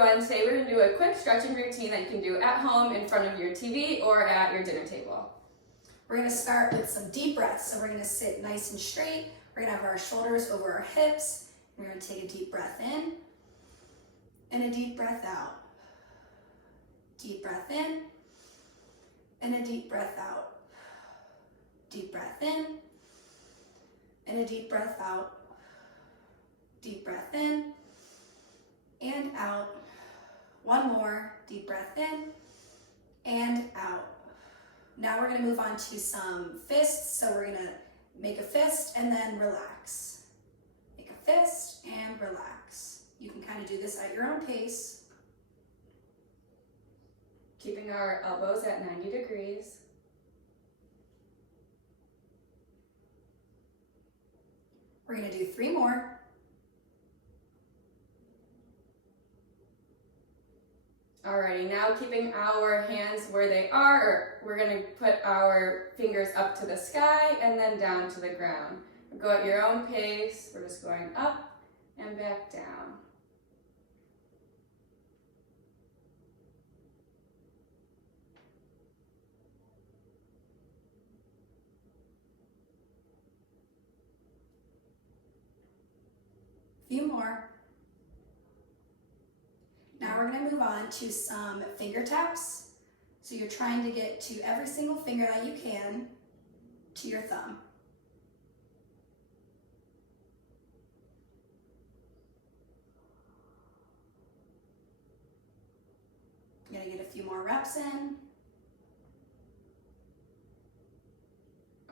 everyone. Today we're going to do a quick stretching routine that you can do at home in front of your TV or at your dinner table. We're going to start with some deep breaths. So we're going to sit nice and straight. We're going to have our shoulders over our hips. We're going to take a deep breath in and a deep breath out. Deep breath in and a deep breath out. Deep breath in and a deep breath out. Deep breath in and out. One more. Deep breath in and out. Now we're going to move on to some fists. So we're going to make a fist and then relax. Make a fist and relax. You can kind of do this at your own pace. Keeping our elbows at 90 degrees. We're going to do 3 more. Alrighty, now keeping our hands where they are, we're going to put our fingers up to the sky and then down to the ground. Go at your own pace. We're just going up and back down. Few more. Now we're going to move on to some finger taps. So you're trying to get to every single finger that you can to your thumb. You're going to get a few more reps in.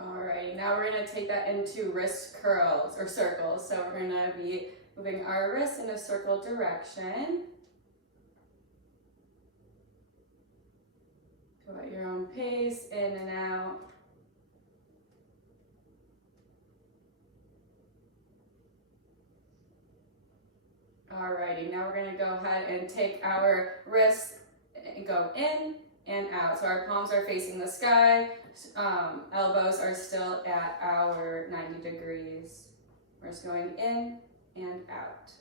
Alrighty, now we're going to take that into wrist curls or circles. So we're going to be moving our wrists in a circle direction. Go at your own pace, in and out. Alrighty, now we're going to go ahead and take our wrists and go in and out. So our palms are facing the sky, elbows are still at our 90 degrees. We're just going in and out.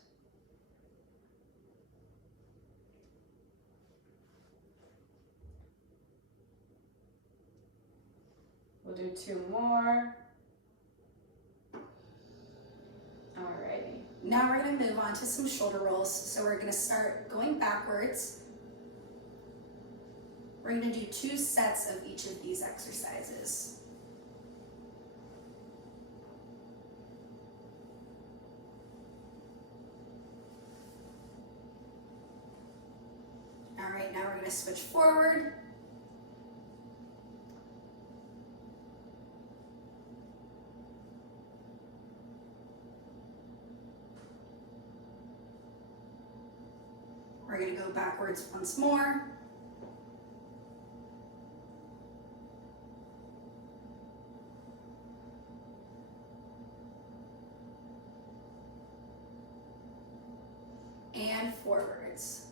We'll do 2 more. Alrighty. Now we're going to move on to some shoulder rolls. So we're going to start going backwards. We're going to do 2 sets of each of these exercises. All right, now we're going to switch forward. We're going to go backwards once more. And forwards.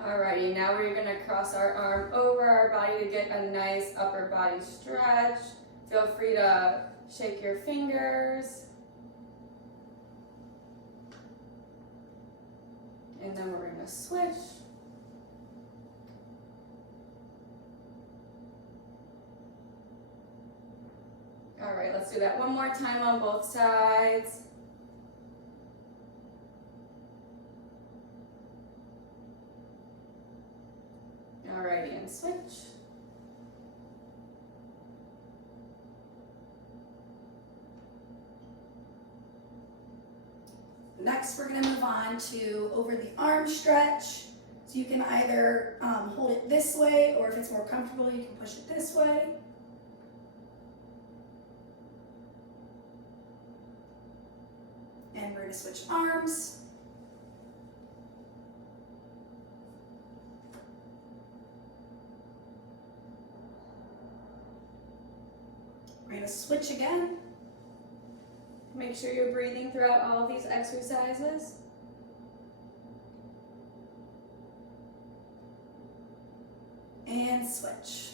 Alrighty, now we're going to cross our arm over our body to get a nice upper body stretch. Feel free to shake your fingers. And then we're going to switch. Alright, let's do that one more time on both sides. Alrighty, and switch. Next, we're going to move on to over the arm stretch. So you can either hold it this way, or if it's more comfortable, you can push it this way. And we're going to switch arms. We're going to switch again. Make sure you're breathing throughout all of these exercises. And switch.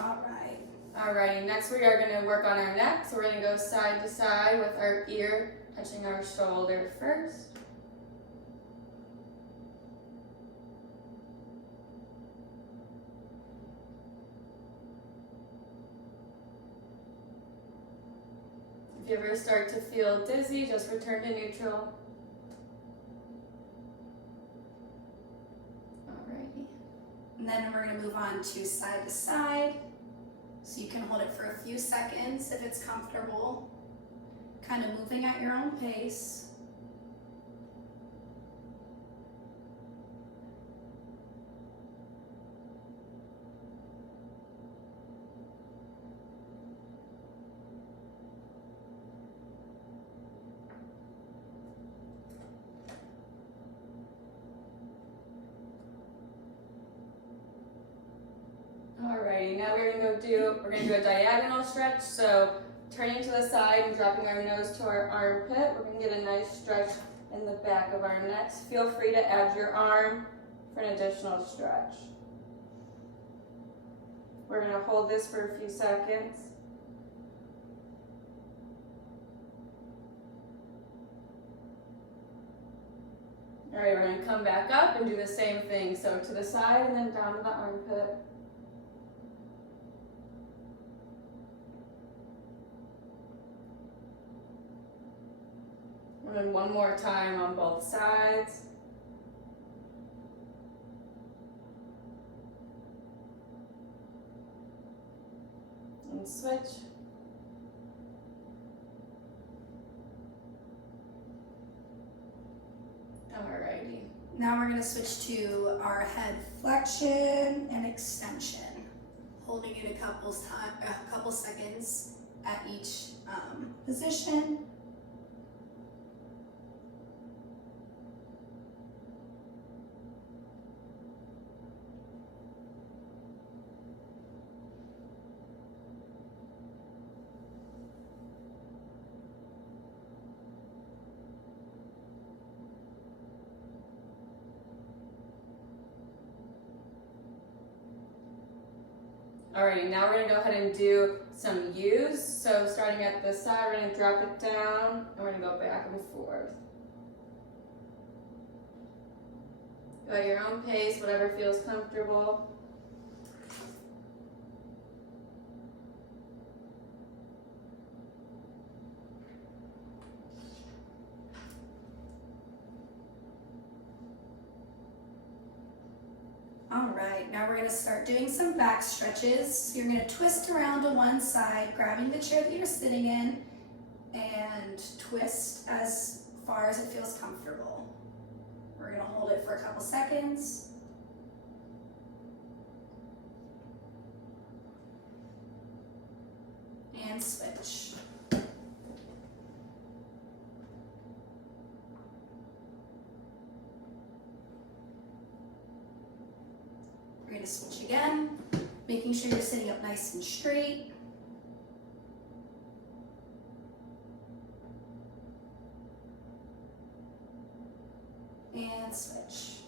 All right. Alrighty, next we are going to work on our neck. So we're going to go side to side with our ear touching our shoulder first. If you ever start to feel dizzy, just return to neutral. Alrighty. And then we're going to move on to side. So you can hold it for a few seconds if it's comfortable. Kind of moving at your own pace. Alrighty, now we're gonna do a diagonal stretch. So turning to the side and dropping our nose to our armpit, we're gonna get a nice stretch in the back of our necks. Feel free to add your arm for an additional stretch. We're gonna hold this for a few seconds. Alright, we're gonna come back up and do the same thing. So to the side and then down to the armpit. And then one more time on both sides. And switch. Alrighty. Now we're going to switch to our head flexion and extension. Holding it a couple seconds at each position. Alrighty, now we're gonna go ahead and do some U's. So starting at the side, we're gonna drop it down and we're gonna go back and forth. Go at your own pace, whatever feels comfortable. All right, now we're going to start doing some back stretches. So you're going to twist around to one side, grabbing the chair that you're sitting in, and twist as far as it feels comfortable. We're going to hold it for a couple seconds. And switch. We're going to switch again, making sure you're sitting up nice and straight. And switch.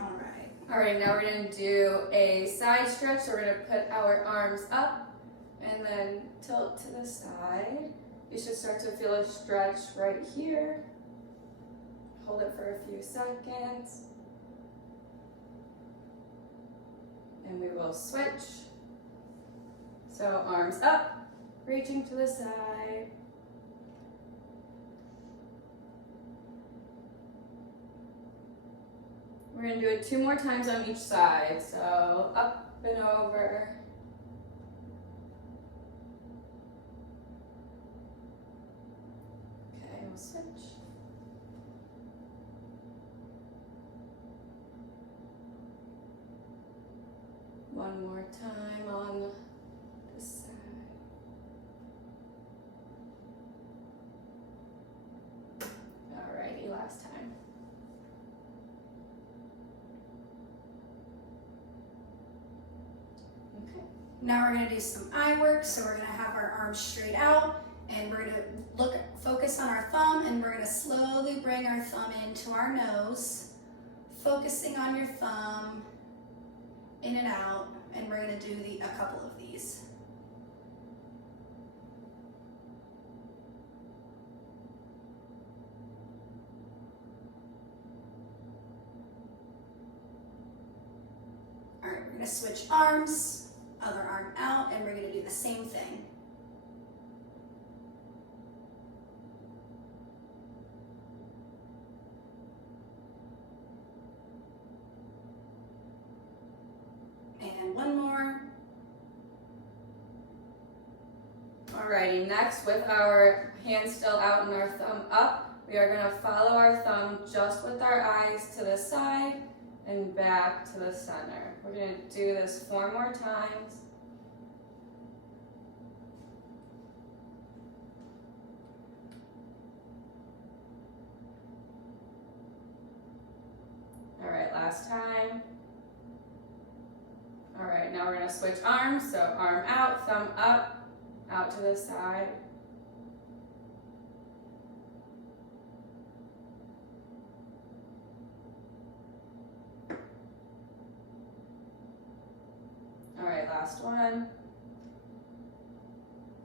All right. All right, now we're gonna do a side stretch. So we're gonna put our arms up and then tilt to the side. You should start to feel a stretch right here. Hold it for a few seconds. And we will switch. So arms up, reaching to the side. We're gonna do it 2 more times on each side. So up and over. Okay, we'll switch. One more time on this side. Alrighty, last time. Now we're gonna do some eye work. So we're gonna have our arms straight out and we're gonna focus on our thumb, and we're gonna slowly bring our thumb into our nose, focusing on your thumb, in and out, and we're gonna do a couple of these. All right, we're gonna switch arms, other arm out, and we're gonna do the same thing. And one more. Alrighty, next with our hands still out and our thumb up, we are gonna follow our thumb just with our eyes to the side and back to the center. We're gonna do this 4 more times. All right, last time. All right, now we're gonna switch arms. So arm out, thumb up, out to the side. All right, last one.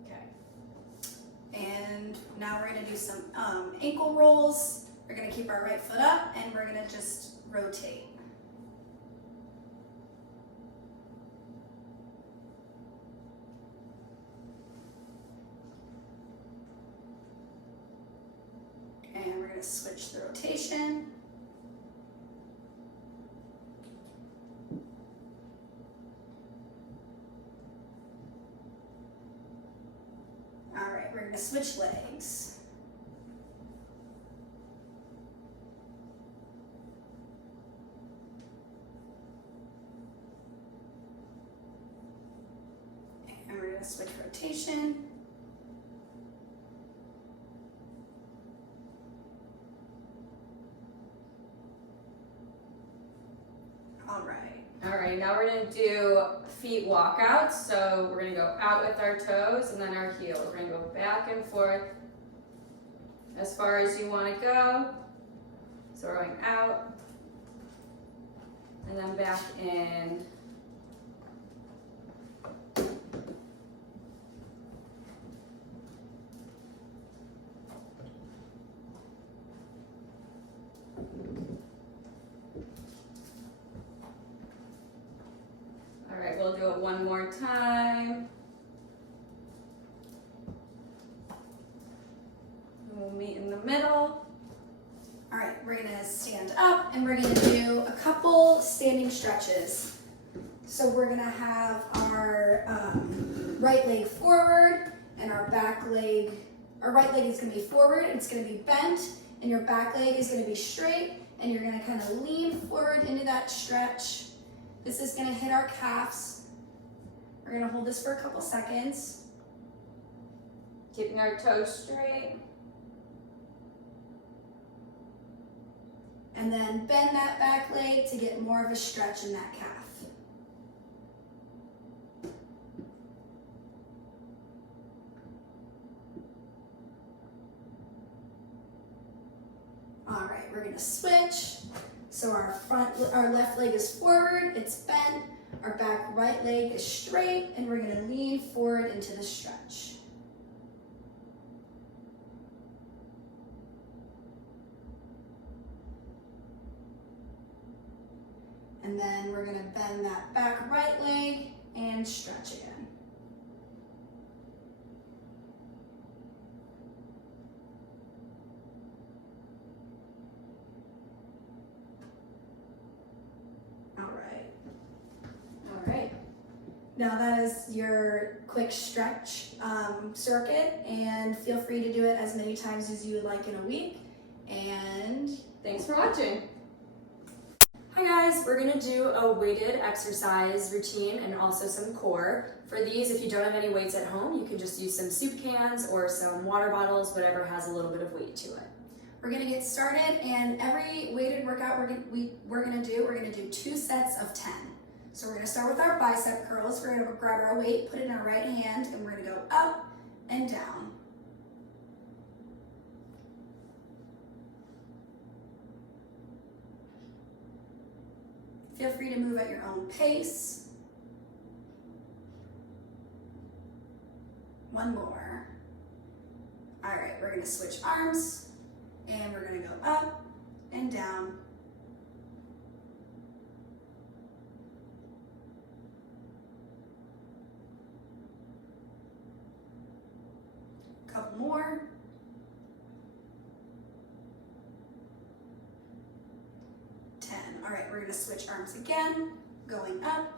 Okay. And now we're gonna do some ankle rolls. We're gonna keep our right foot up and we're gonna just rotate. And we're gonna switch the rotation. All right, we're gonna switch legs. And we're gonna switch rotation. All right, now we're gonna do feet walkouts. So we're gonna go out with our toes and then our heels. We're gonna go back and forth as far as you wanna go. So we're going out and then back in. All right, we'll do it one more time. We'll meet in the middle. All right, we're gonna stand up and we're gonna do a couple standing stretches. So we're gonna have our right leg forward and our right leg is gonna be forward, it's gonna be bent, and your back leg is gonna be straight, and you're gonna kind of lean forward into that stretch. This is gonna hit our calves. We're gonna hold this for a couple seconds. Keeping our toes straight. And then bend that back leg to get more of a stretch in that calf. All right, we're gonna switch. So our left leg is forward, it's bent. Our back right leg is straight, and we're gonna lean forward into the stretch. And then we're gonna bend that back right leg and stretch again. All right. Now that is your quick stretch circuit, and feel free to do it as many times as you would like in a week. And Thanks for watching. Hi guys, we're gonna do a weighted exercise routine and also some core. For these, if you don't have any weights at home, you can just use some soup cans or some water bottles, whatever has a little bit of weight to it. we're gonna get started, and every weighted workout we're gonna do 2 sets of 10. So we're gonna start with our bicep curls. We're gonna grab our weight, put it in our right hand, and we're gonna go up and down. Feel free to move at your own pace. One more. All right, we're gonna switch arms and we're gonna go up and down. Couple more. 10. All right, we're gonna switch arms again, going up.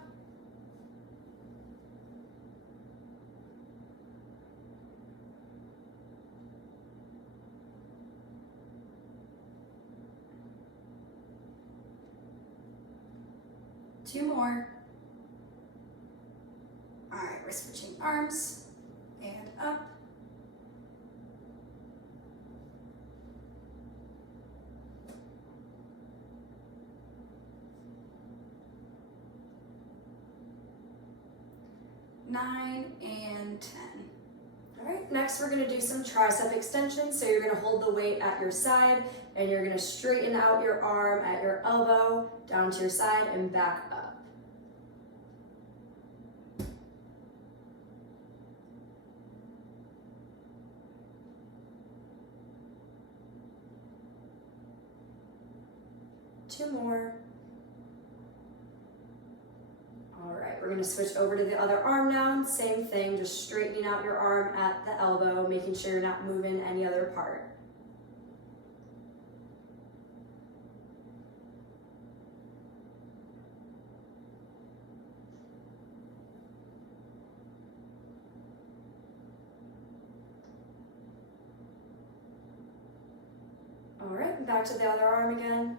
Two more. All right, we're switching arms and up. Nine and 10. All right, next we're gonna do some tricep extensions. So you're gonna hold the weight at your side and you're gonna straighten out your arm at your elbow, down to your side and back up. Two more. All right, we're gonna switch over to the other arm now. Same thing, just straightening out your arm at the elbow, making sure you're not moving any other part. All right, back to the other arm again.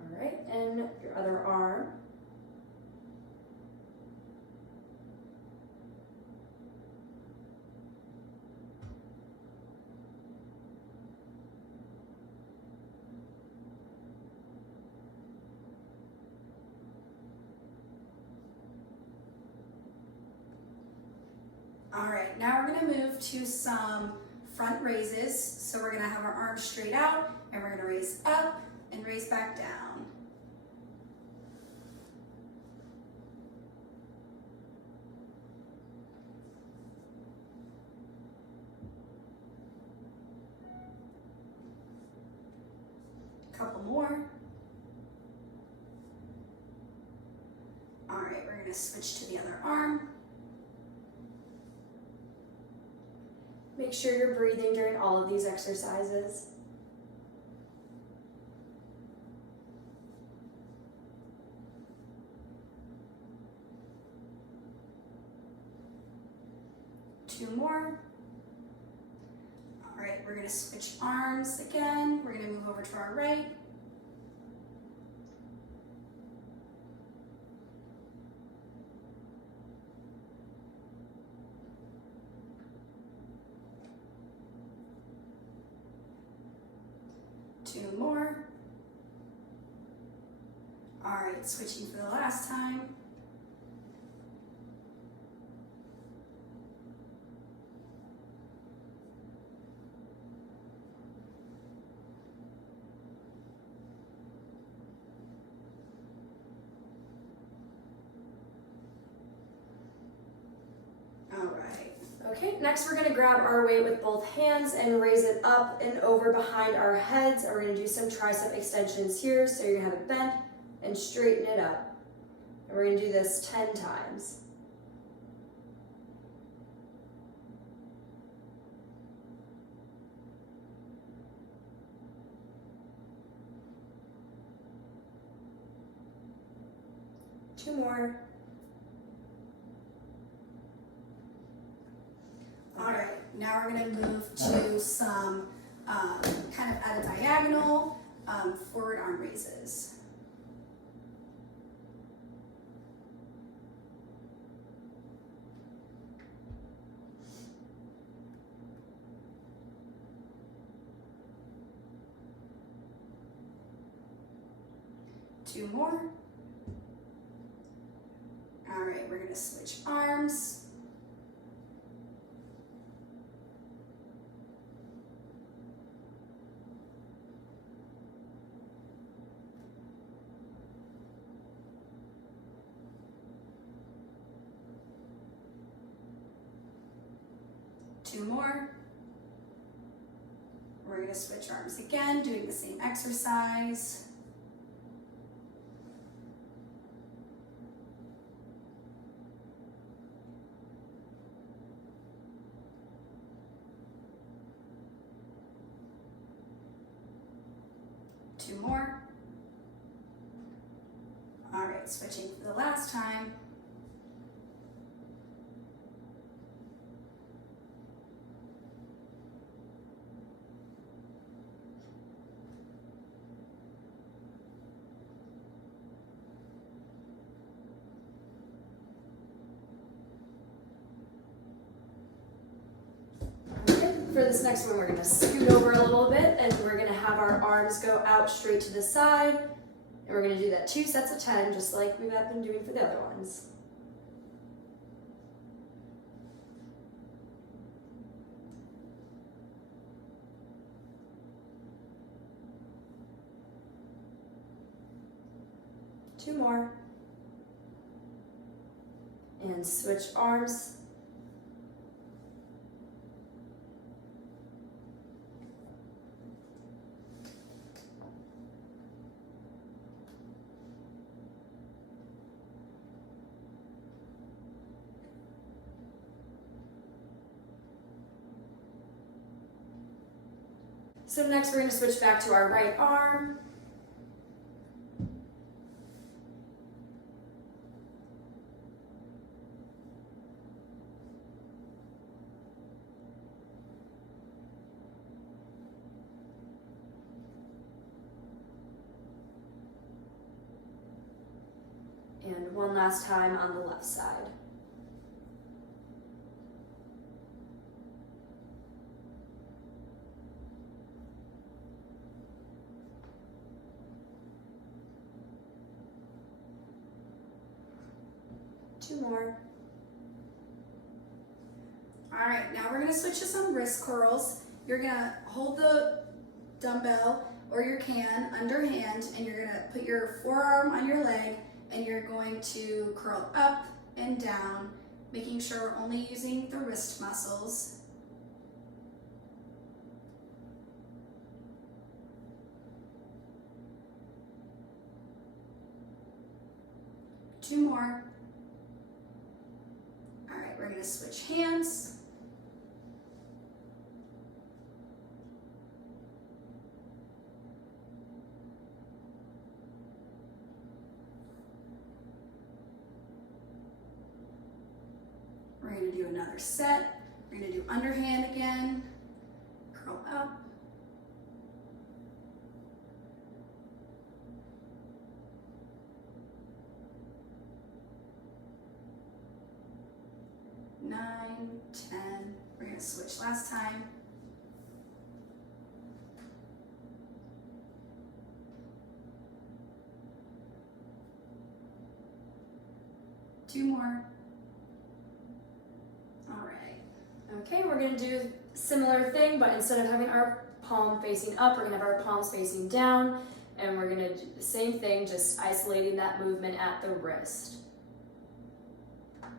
All right, and your other arm. All right, now we're gonna move to some front raises. So we're gonna have our arms straight out and we're gonna raise up and raise back down. Couple more. All right, we're gonna switch to the other arm. Make sure you're breathing during all of these exercises. Two more. All right, we're gonna switch arms again. We're gonna move over to our right. Two more. All right, switching for the last time. All right. Okay, next we're gonna grab our weight with both hands and raise it up and over behind our heads. And we're gonna do some tricep extensions here. So you're gonna have it bent and straighten it up. And we're gonna do this 10 times. Two more. All right, now we're gonna move to some kind of at a diagonal forward arm raises. Two more. All right, we're gonna switch arms. Two more. We're gonna switch arms again, doing the same exercise. Two more. All right, switching for the last time. For this next one, we're gonna scoot over a little bit and we're gonna have our arms go out straight to the side. And we're gonna do that 2 sets of 10, just like we've been doing for the other ones. Two more. And switch arms. So next we're going to switch back to our right arm. And one last time on the left side. Two more. All right, now we're gonna switch to some wrist curls. You're gonna hold the dumbbell or your can underhand and you're gonna put your forearm on your leg and you're going to curl up and down, making sure we're only using the wrist muscles. Two more. All right, we're gonna switch hands. We're gonna do another set. We're gonna do underhand again. Curl up. Nine, 10. We're gonna switch last time. Two more. All right. Okay, we're gonna do a similar thing, but instead of having our palm facing up, we're gonna have our palms facing down, and we're gonna do the same thing, just isolating that movement at the wrist. All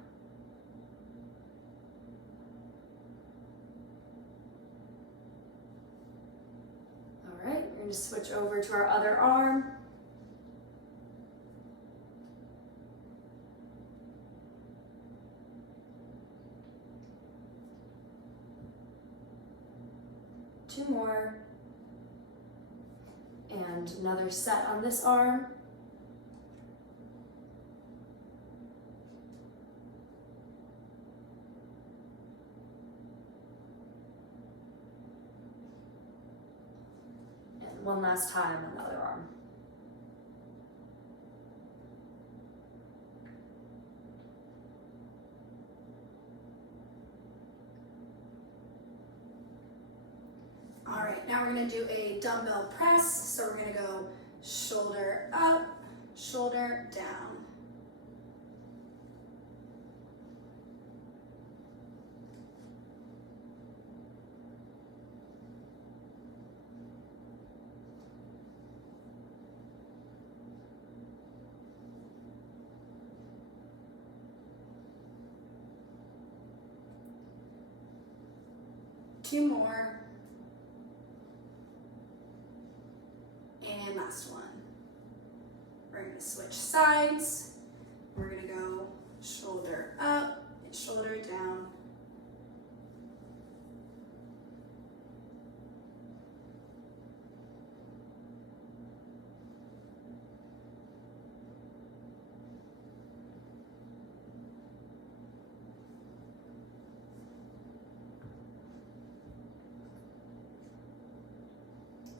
right, we're gonna switch over to our other arm. Two more. And another set on this arm. And one last time on the other arm. All right, now we're gonna do a dumbbell press. So we're gonna go shoulder up, shoulder down. Two more. And last one. We're gonna switch sides. We're gonna go shoulder up and shoulder down.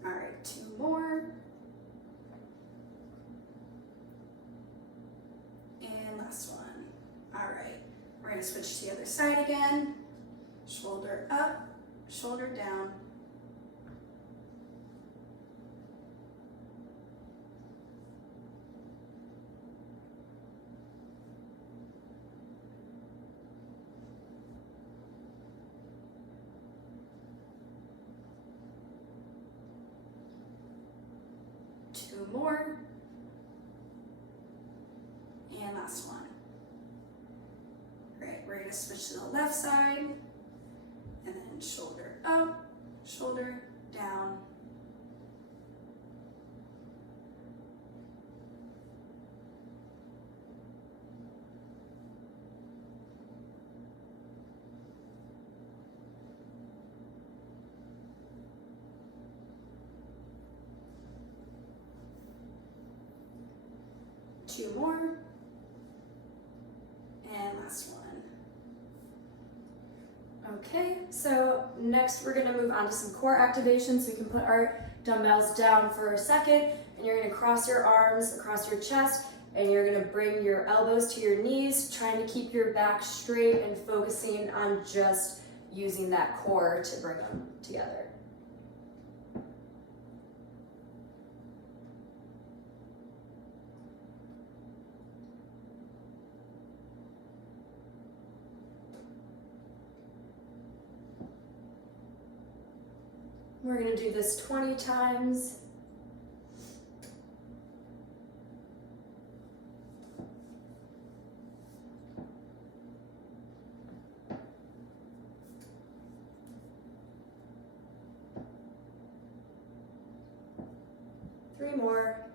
All right, two more. And last one. All right, we're gonna switch to the other side again. Shoulder up, shoulder down. Two more. And last one. Great, we're gonna switch to the left side. And then shoulder up, shoulder down. Two more. And last one. Okay, so next we're gonna move on to some core activation. So we can put our dumbbells down for a second, and you're gonna cross your arms across your chest, and you're gonna bring your elbows to your knees, trying to keep your back straight and focusing on just using that core to bring them together. We're gonna do this 20 times. Three more.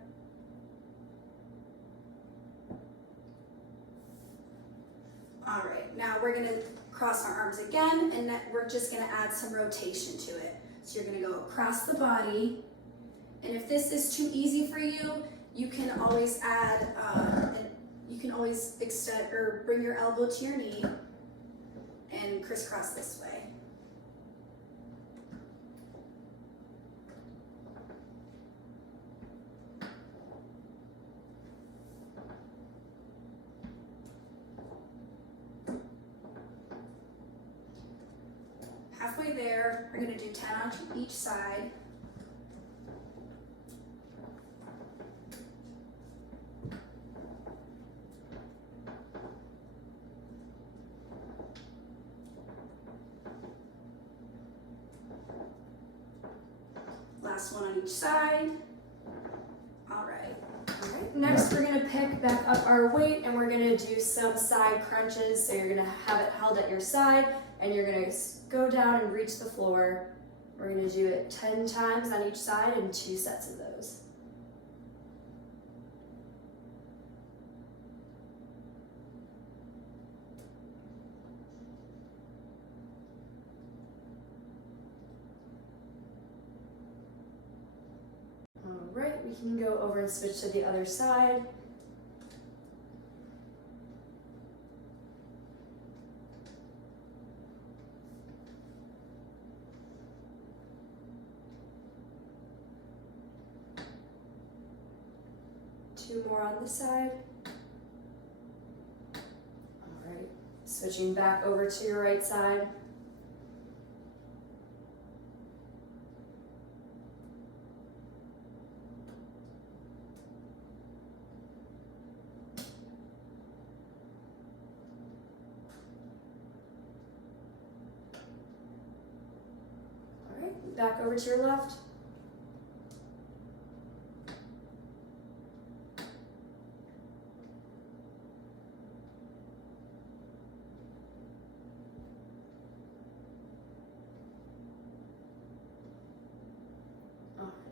All right, now we're gonna cross our arms again, and we're just gonna add some rotation to it. So you're gonna go across the body, and if this is too easy for you, you can always add, you can always extend or bring your elbow to your knee and crisscross this way. Halfway there, we're gonna do 10 on each side. Last one on each side. All right. Alright, next we're gonna pick back up our weight and we're gonna do some side crunches. So you're gonna have it held at your side and you're gonna go down and reach the floor. We're gonna do it 10 times on each side and 2 sets of those. Alright, we can go over and switch to the other side. 2 more on this side. All right, switching back over to your right side. All right, back over to your left.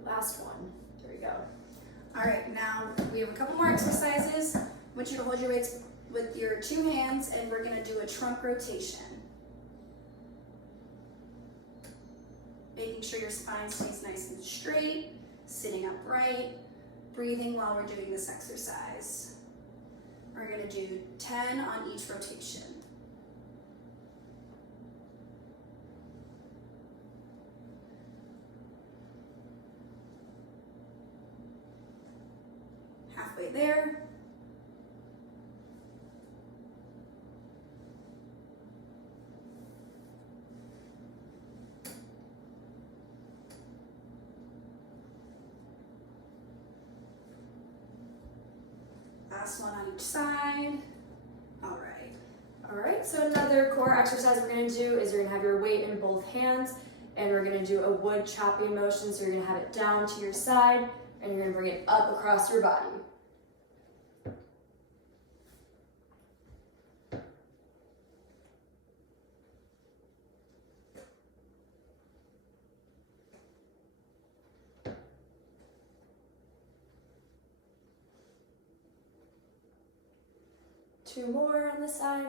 Last one. There we go. All right, now we have a couple more exercises. I want you to hold your weights with your 2 hands, and we're gonna do a trunk rotation. Making sure your spine stays nice and straight, sitting upright, breathing while we're doing this exercise. We're gonna do 10 on each rotation. Halfway there. Last one on each side. All right. All right, so another core exercise we're gonna do is you're gonna have your weight in both hands, and we're gonna do a wood chopping motion. So you're gonna have it down to your side, and you're gonna bring it up across your body. Two more on this side.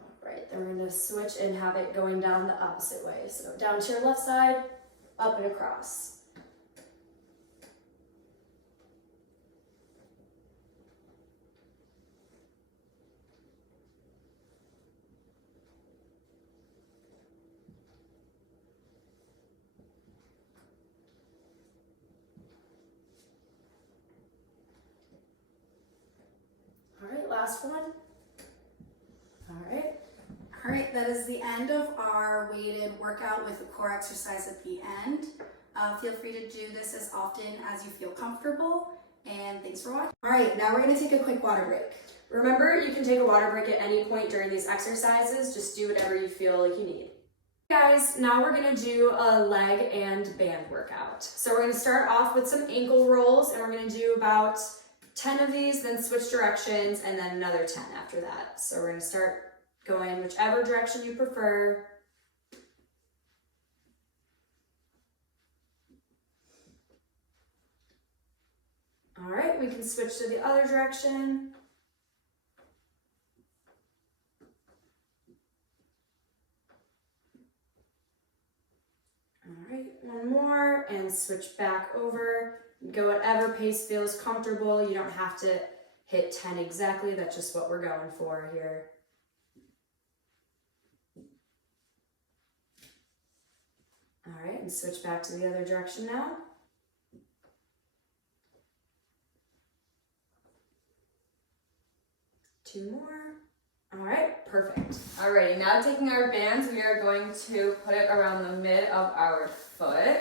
All right, then we're gonna switch and have it going down the opposite way. So down to your left side, up and across. All right, last one. All right. All right, that is the end of our weighted workout with a core exercise at the end. Feel free to do this as often as you feel comfortable, and thanks for watching. All right, now we're gonna take a quick water break. Remember, you can take a water break at any point during these exercises. Just do whatever you feel like you need. Guys, now we're gonna do a leg and band workout. So we're gonna start off with some ankle rolls, and we're gonna do about 10 of these, then switch directions, and then another 10 after that. So we're gonna start going whichever direction you prefer. All right, we can switch to the other direction. All right, one more, and switch back over. Go whatever pace feels comfortable. You don't have to hit 10 exactly. That's just what we're going for here. All right, and switch back to the other direction now. Two more. All right, perfect. Alrighty, now taking our bands, we are going to put it around the mid of our foot.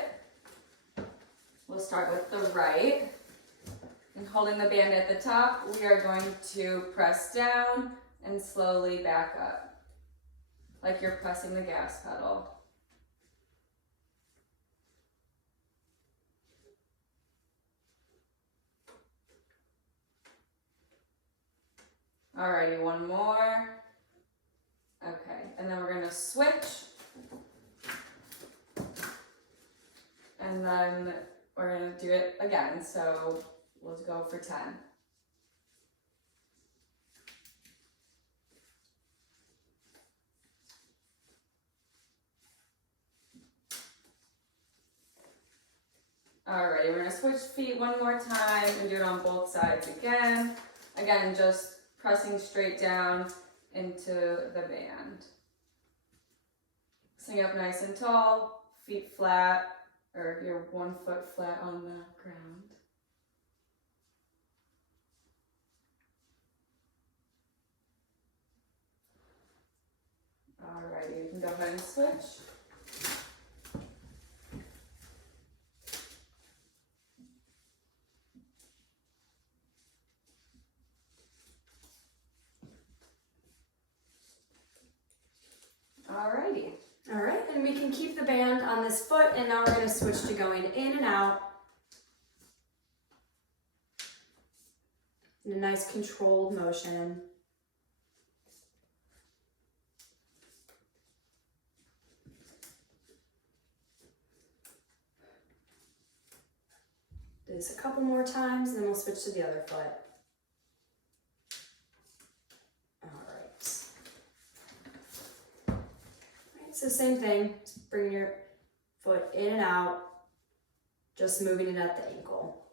We'll start with the right. And holding the band at the top, we are going to press down and slowly back up, like you're pressing the gas pedal. Alrighty, one more. Okay, and then we're gonna switch. And then we're gonna do it again, so we'll go for 10. Alrighty, we're gonna switch feet one more time and do it on both sides again. Again, just pressing straight down into the band. Sitting up nice and tall, feet flat, or your 1 foot flat on the ground. Alrighty, you can go ahead and switch. Alrighty. All right, and we can keep the band on this foot, and now we're going to switch to going in and out in a nice controlled motion. Do this a couple more times, and then we'll switch to the other foot. So same thing, just bring your foot in and out, just moving it at the ankle.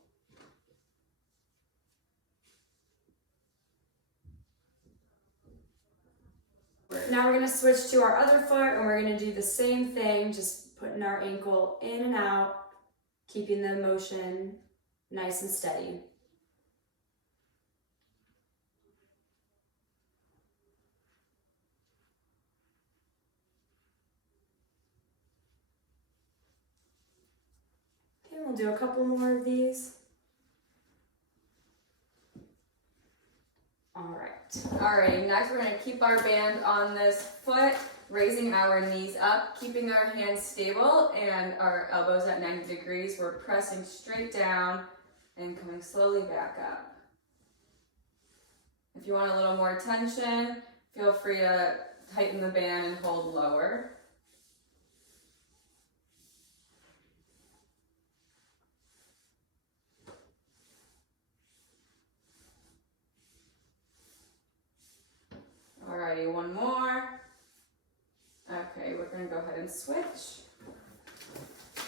Now we're gonna switch to our other foot and we're gonna do the same thing, just putting our ankle in and out, keeping the motion nice and steady. We'll do a couple more of these. Alright, next we're going to keep our band on this foot, raising our knees up, keeping our hands stable and our elbows at 90 degrees. We're pressing straight down and coming slowly back up. If you want a little more tension, feel free to tighten the band and hold lower. Alrighty, one more. Okay, we're gonna go ahead and switch.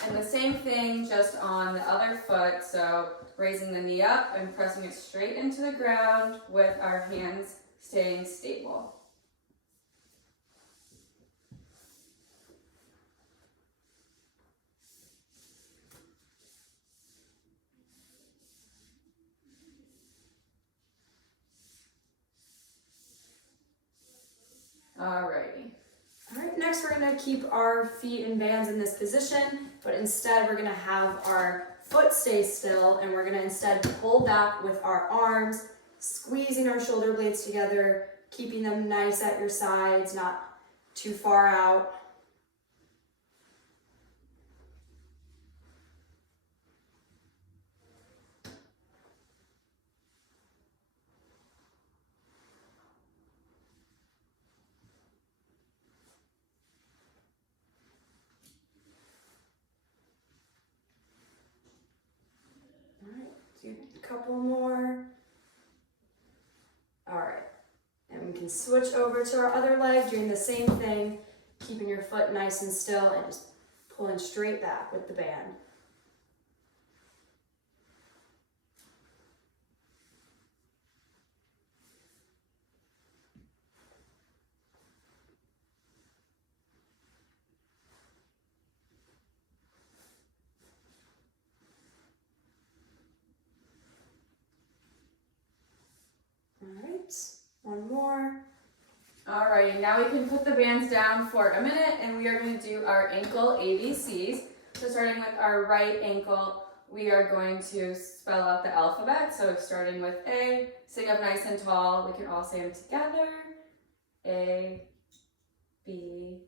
And the same thing just on the other foot, so raising the knee up and pressing it straight into the ground with our hands staying stable. Alrighty. Alright, next we're going to keep our feet and bands in this position, but instead we're going to have our foot stay still and we're going to instead pull back with our arms, squeezing our shoulder blades together, keeping them nice at your sides, not too far out. Do a couple more. Alright, and we can switch over to our other leg, doing the same thing, keeping your foot nice and still and just pulling straight back with the band. Alright, one more. Alrighty, now we can put the bands down for a minute and we are going to do our ankle ABCs. So starting with our right ankle, we are going to spell out the alphabet. So starting with A, sitting up nice and tall, we can all say them together. A, B,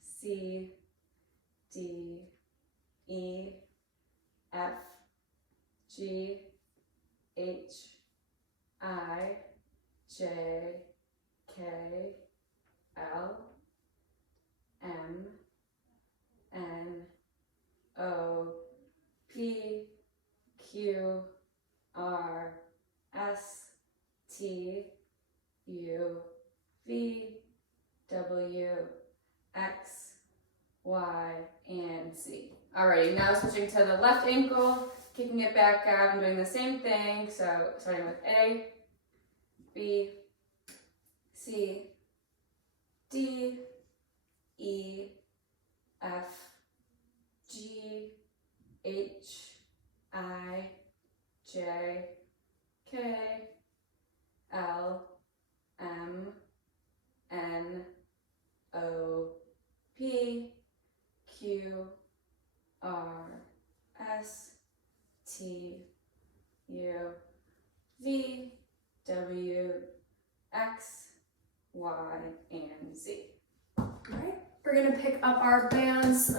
C, D, E, F, G, H, I, J, K, L, M, N, O, P, Q, R, S, T, U, V, W, X, Y, and Z. Alrighty, now switching to the left ankle, kicking it back out and doing the same thing. So starting with A, B, C, D, E, F, G, Q, R, S, T, U, V, W, X, Y, and Z. Alright, we're gonna pick up our bands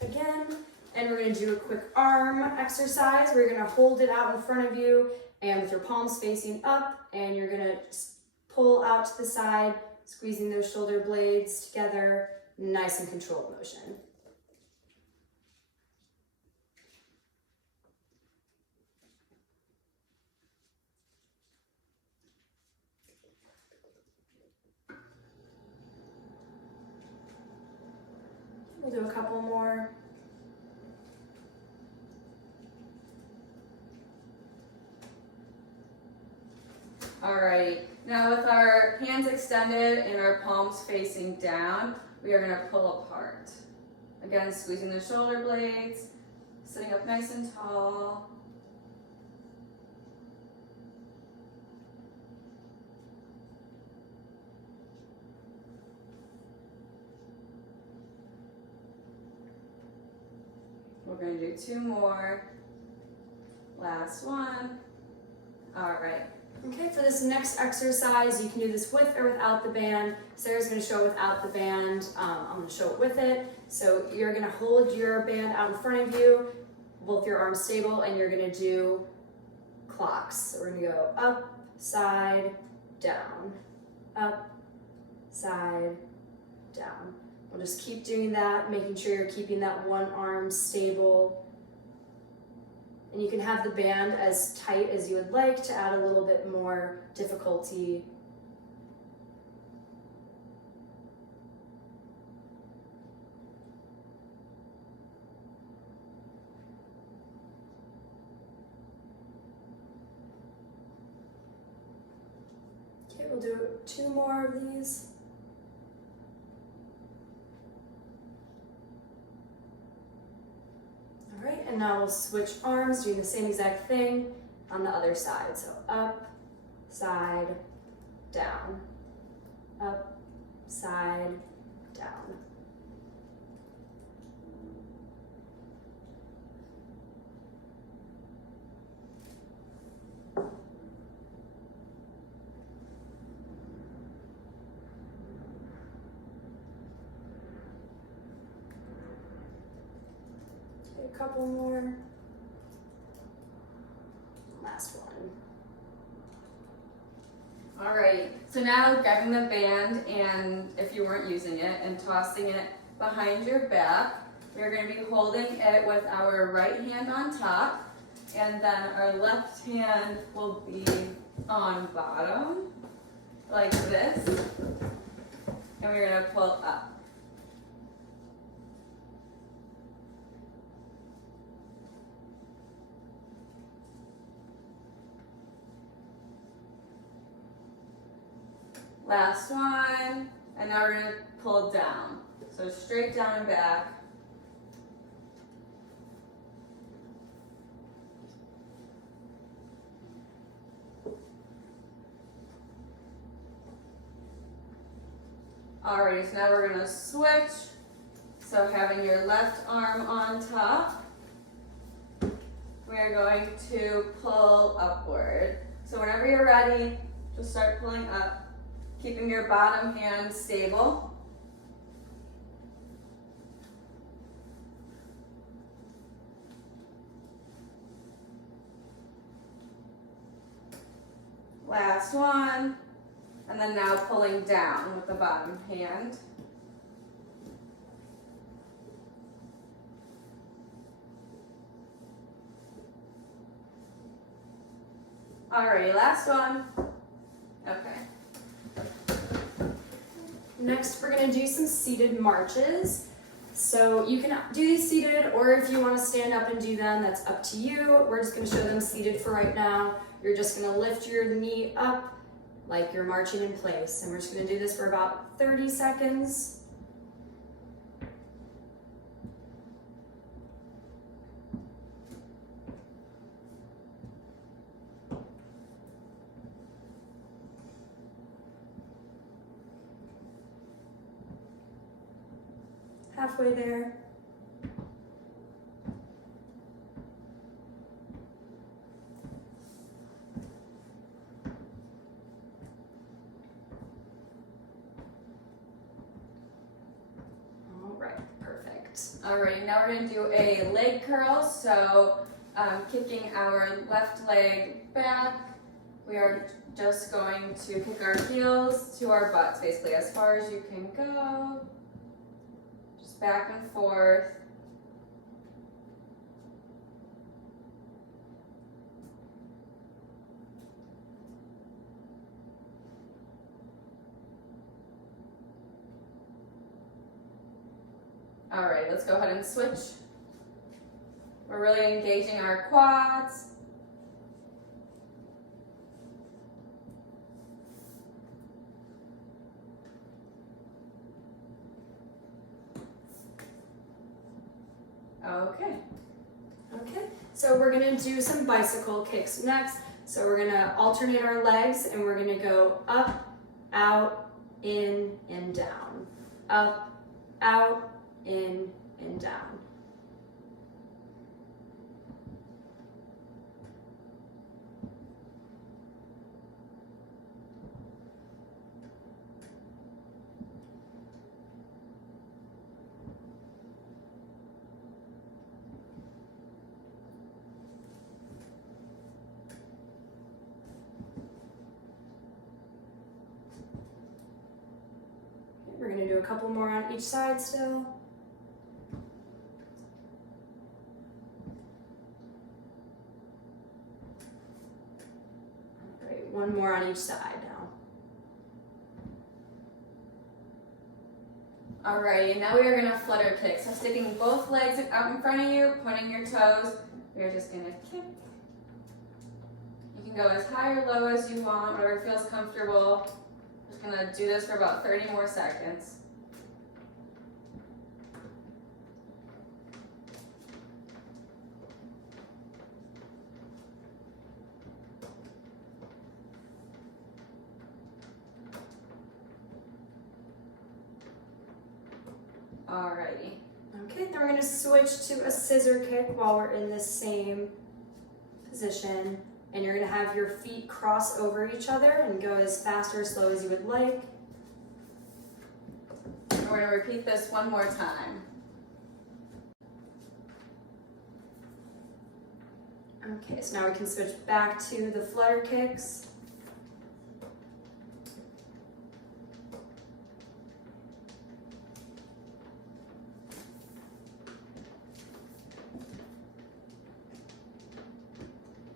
again, and we're gonna do a quick arm exercise. We're gonna hold it out in front of you and with your palms facing up, and you're gonna just pull out to the side, squeezing those shoulder blades together, nice and controlled motion. We'll do a couple more. Alrighty, now with our hands extended and our palms facing down, we are gonna pull apart. Again, squeezing the shoulder blades, sitting up nice and tall. We're gonna do 2 more. Last one. All right. Okay, for this next exercise, you can do this with or without the band. Sarah's gonna show it without the band. I'm gonna show it with it. So you're gonna hold your band out in front of you, both your arms stable, and you're gonna do clocks. So we're gonna go up, side, down, up, side, down. We'll just keep doing that, making sure you're keeping that one arm stable. And you can have the band as tight as you would like to add a little bit more difficulty. Okay, we'll do 2 more of these. All right, and now we'll switch arms, doing the same exact thing on the other side. So up, side, down, up, side, down. A couple more. Last one. All right. So now grabbing the band, and if you weren't using it, and tossing it behind your back, we're going to be holding it with our right hand on top, and then our left hand will be on bottom, like this, and we're going to pull up. Last one, and now we're gonna pull down. So straight down and back. Alrighty, so now we're gonna switch. So having your left arm on top, we're going to pull upward. So whenever you're ready, just start pulling up. Keeping your bottom hand stable. Last one. And then now pulling down with the bottom hand. Alrighty, last one. Okay. Next, we're gonna do some seated marches. So you can do these seated, or if you wanna stand up and do them, that's up to you. We're just gonna show them seated for right now. You're just gonna lift your knee up like you're marching in place. And we're just gonna do this for about 30 seconds. Halfway there. Alright, now we're going to do a leg curl. So kicking our left leg back, we are just going to kick our heels to our butts, basically as far as you can go. Just back and forth. Alright, let's go ahead and switch. We're really engaging our quads. Okay. Okay, so we're gonna do some bicycle kicks next. So we're gonna alternate our legs and we're gonna go up, out, in, and down. Up, out, in, and down. We're gonna do a couple more on each side still. Great, one more on each side now. Alrighty, now we are going to flutter kick. So sticking both legs out in front of you, pointing your toes. We are just going to kick. You can go as high or low as you want, whatever feels comfortable. Just going to do this for about 30 more seconds. Alrighty. Okay, then we're gonna switch to a scissor kick while we're in this same position. And you're gonna have your feet cross over each other and go as fast or slow as you would like. And we're going to repeat this one more time. Okay, so now we can switch back to the flutter kicks.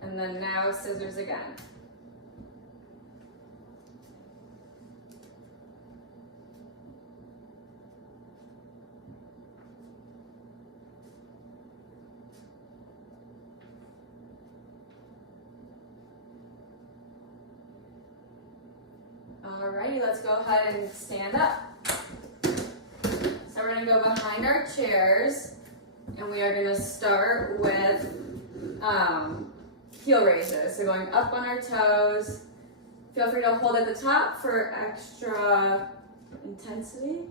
And then now scissors again. Alrighty, let's go ahead and stand up. So we're gonna go behind our chairs and we are gonna start with heel raises. So going up on our toes. Feel free to hold at the top for extra intensity.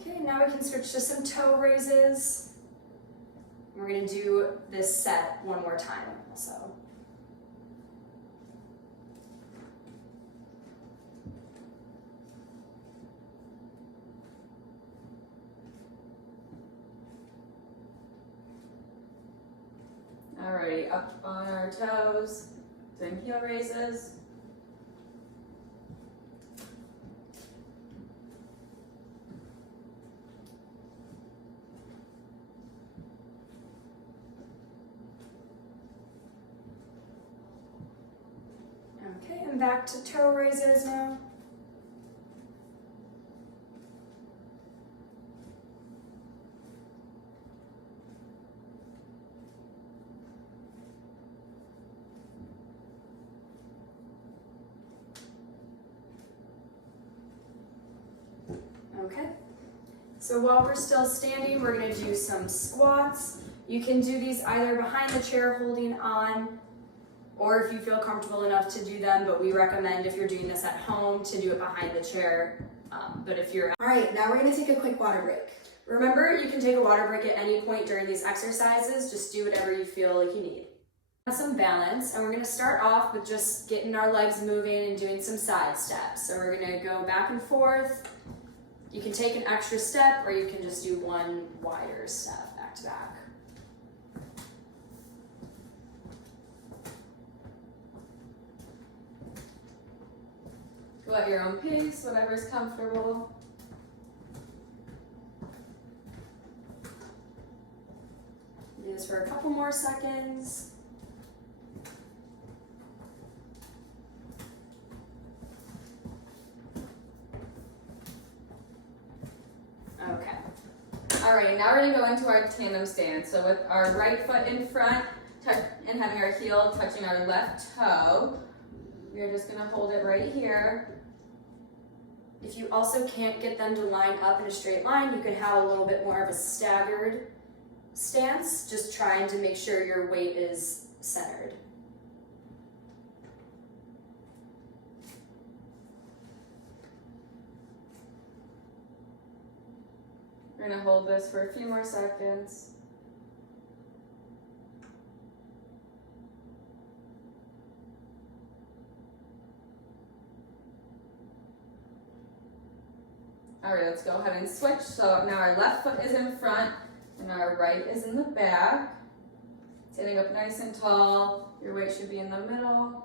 Okay, now we can switch to some toe raises. We're gonna do this set one more time also. Alrighty, up on our toes, doing heel raises. Okay, and back to toe raises now. Okay, so while we're still standing, we're gonna do some squats. You can do these either behind the chair holding on, or if you feel comfortable enough to do them, but we recommend if you're doing this at home to do it behind the chair. But if you're All right, now we're gonna take a quick water break. Remember, you can take a water break at any point during these exercises. Just do whatever you feel like you need. Have some balance, and we're going to start off with just getting our legs moving and doing some side steps. So we're going to go back and forth. You can take an extra step, or you can just do one wider step back to back. Go at your own pace, whatever's comfortable. Do this for a couple more seconds. Okay. Alright, now we're gonna go into our tandem stance. So with our right foot in front and having our heel touching our left toe, we're just gonna hold it right here. If you also can't get them to line up in a straight line, you can have a little bit more of a staggered stance, just trying to make sure your weight is centered. We're gonna hold this for a few more seconds. Alright, let's go ahead and switch. So now our left foot is in front and our right is in the back. Standing up nice and tall. Your weight should be in the middle.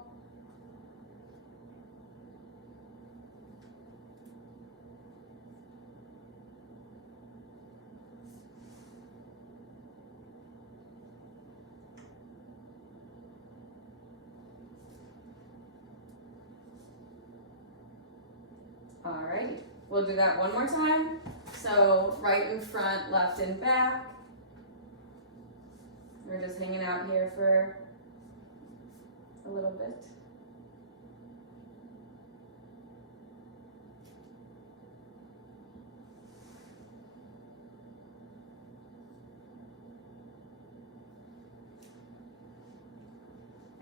Alrighty, we'll do that one more time. So right in front, left in back. We're just hanging out here for a little bit.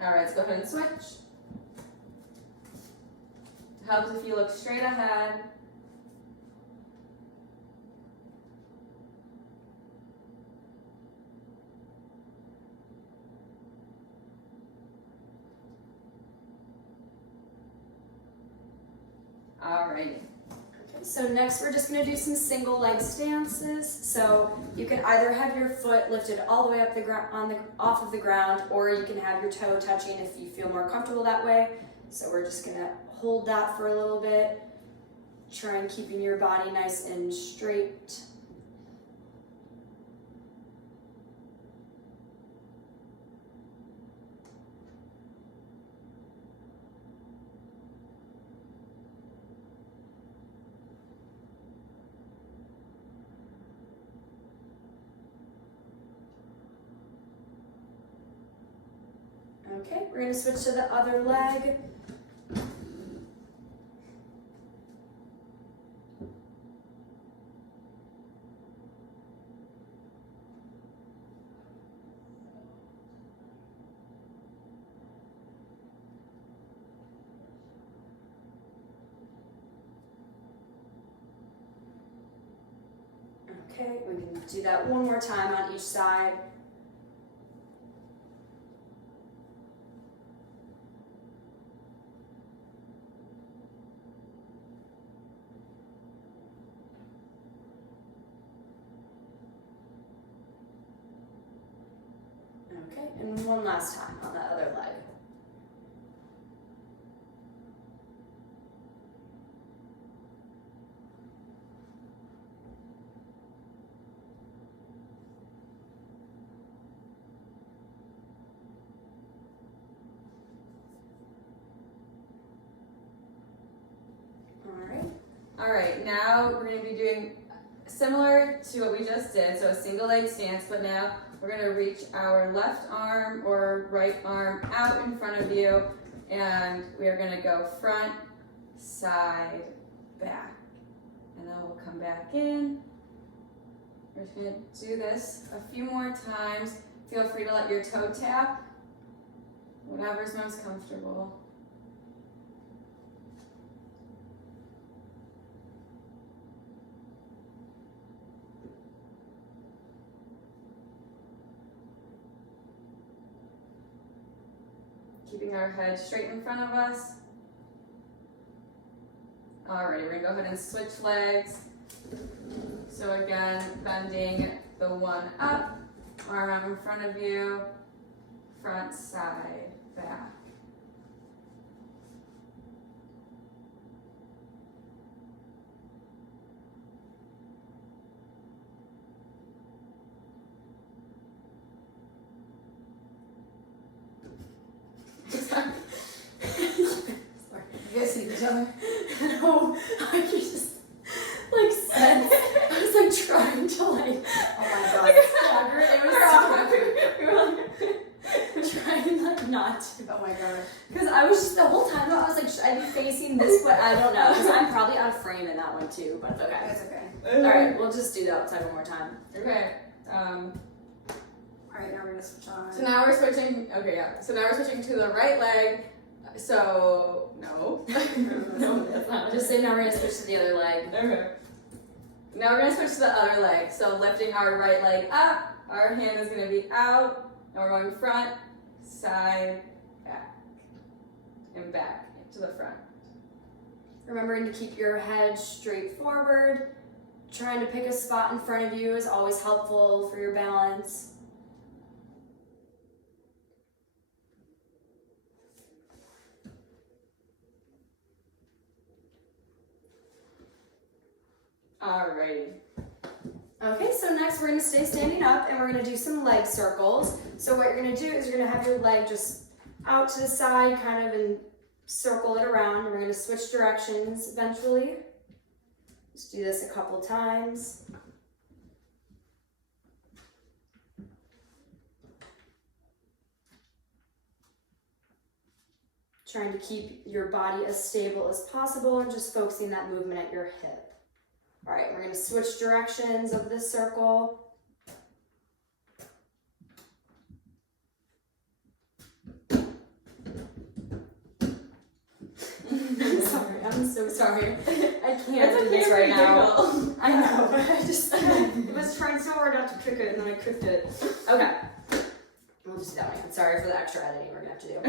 Alright, let's go ahead and switch. Helps if you look straight ahead. Alrighty. Okay, so next we're just going to do some single leg stances. So you can either have your foot lifted all the way up the ground off of the ground, or you can have your toe touching if you feel more comfortable that way. So we're just going to hold that for a little bit. Try and keeping your body nice and straight. Okay, we're going to switch to the other leg. Okay, we can do that one more time on each side. Okay, and one last time on the other leg. Alright, now we're going to be doing similar to what we just did, so a single leg stance, but now we're going to reach our left arm or right arm out in front of you, and we are going to go front, side, back. And then we'll come back in. We're just going to do this a few more times. Feel free to let your toe tap, whatever's most comfortable. Keeping our head straight in front of us. Alrighty, we're gonna go ahead and switch legs. So again, bending the one up, arm out in front of you, front, side, back. Sorry. You guys see each other? No, I just like said, I was like trying to like, Oh my god. stagger. It was We were like, trying like not to. Oh my god. Because I was just the whole time though, I was like, should I be facing this way? I don't know. Because I'm probably out of frame in that one too, but it's okay. That's okay. Alright, we'll just do that outside one more time. Okay. Alright, now we're gonna switch on. So now we're switching. Okay, yeah. So now we're switching to the right leg. So no. No, that's not. Just say now we're gonna switch to the other leg. Okay. Now we're gonna switch to the other leg. So lifting our right leg up, our hand is gonna be out, and we're going front, side, back, and back to the front. Remembering to keep your head straight forward. Trying to pick a spot in front of you is always helpful for your balance. Alrighty. Okay, so next we're gonna stay standing up and we're gonna do some leg circles. So what you're gonna do is you're gonna have your leg just out to the side, kind of, and circle it around. And we're gonna switch directions eventually. Just do this a couple times. Trying to keep your body as stable as possible and just focusing that movement at your hip. All right, we're gonna switch directions of this circle. I'm sorry, I'm so sorry. I can't do this right now. I know, but I was trying so hard not to cook it and then I cooked it. Okay, we'll just do that one. Sorry for the extra editing we're gonna have to do.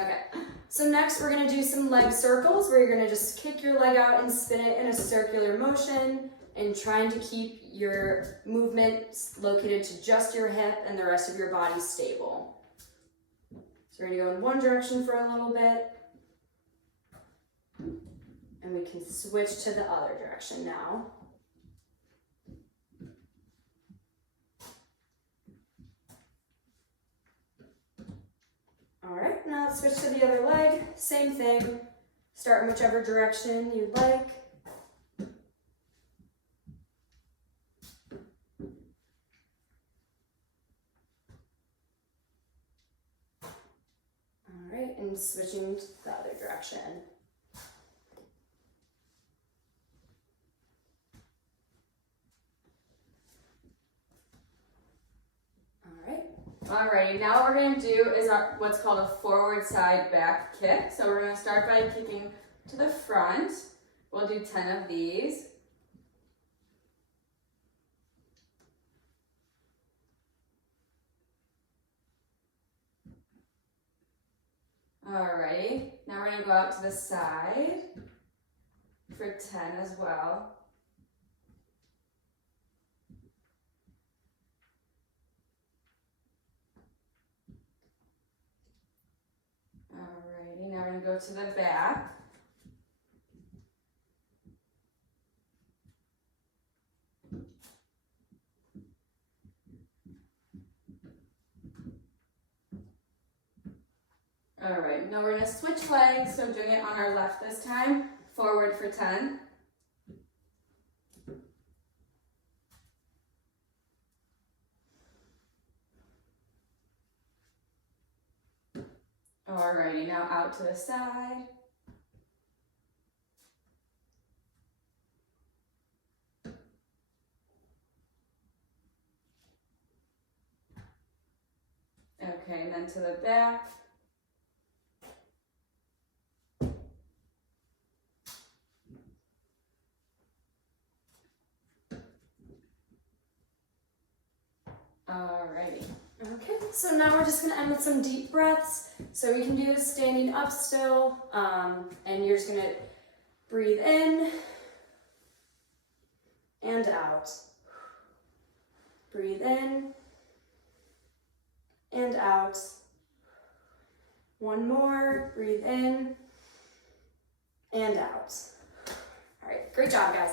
Okay, so next we're gonna do some leg circles where you're gonna just kick your leg out and spin it in a circular motion and trying to keep your movement located to just your hip and the rest of your body stable. So we're gonna go in one direction for a little bit. And we can switch to the other direction now. All right, now let's switch to the other leg. Same thing. Start in whichever direction you'd like. All right, and switching to the other direction. Alrighty, now what we're gonna do is what's called a forward side back kick. So we're gonna start by kicking to the front. We'll do 10 of these. Alrighty, now we're gonna go out to the side for 10 as well. Alrighty, now we're gonna go to the back. Alright, now we're gonna switch legs, so doing it on our left this time. Forward for 10. Alrighty, now out to the side. Okay, and then to the back. Alrighty. Okay, So now we're just gonna end with some deep breaths. So you can do this standing up still, and you're just gonna breathe in and out. Breathe in and out. One more, breathe in and out. All right, great job, guys.